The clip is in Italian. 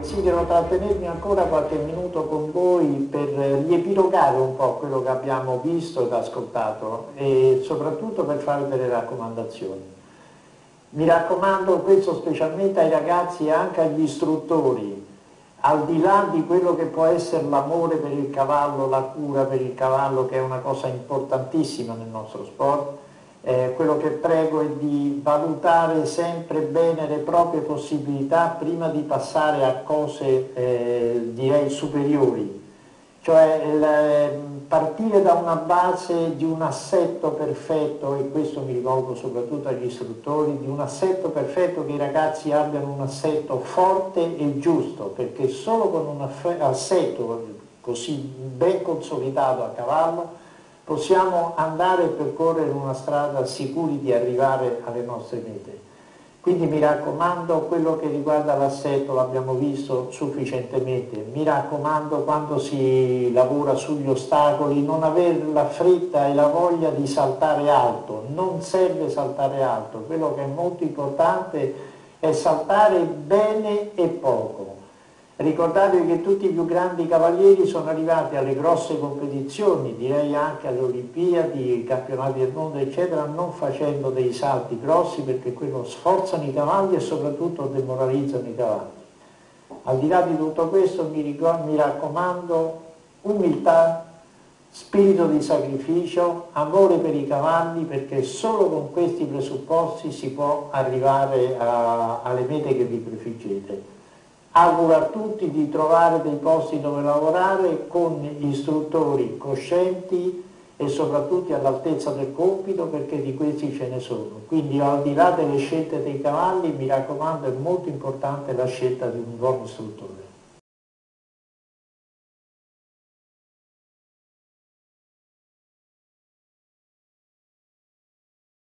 Desidero trattenermi ancora qualche minuto con voi per riepilogare un po' quello che abbiamo visto ed ascoltato e soprattutto per fare delle raccomandazioni. Mi raccomando questo specialmente ai ragazzi e anche agli istruttori, al di là di quello che può essere l'amore per il cavallo, la cura per il cavallo, che è una cosa importantissima nel nostro sport. Quello che prego è di valutare sempre bene le proprie possibilità prima di passare a cose direi superiori, cioè partire da una base di un assetto perfetto, e questo mi rivolgo soprattutto agli istruttori, di un assetto perfetto, che i ragazzi abbiano un assetto forte e giusto, perché solo con un assetto così ben consolidato a cavallo possiamo andare e percorrere una strada sicuri di arrivare alle nostre mete. Quindi mi raccomando, quello che riguarda l'assetto l'abbiamo visto sufficientemente, mi raccomando quando si lavora sugli ostacoli non avere la fretta e la voglia di saltare alto, non serve saltare alto, quello che è molto importante è saltare bene e poco. Ricordatevi che tutti i più grandi cavalieri sono arrivati alle grosse competizioni, direi anche alle Olimpiadi, ai campionati del mondo, eccetera, non facendo dei salti grossi, perché quello sforzano i cavalli e soprattutto demoralizzano i cavalli. Al di là di tutto questo mi raccomando umiltà, spirito di sacrificio, amore per i cavalli, perché solo con questi presupposti si può arrivare alle mete che vi prefiggete. Auguro a tutti di trovare dei posti dove lavorare con istruttori coscienti e soprattutto all'altezza del compito, perché di questi ce ne sono. Quindi al di là delle scelte dei cavalli, mi raccomando, è molto importante la scelta di un buon istruttore.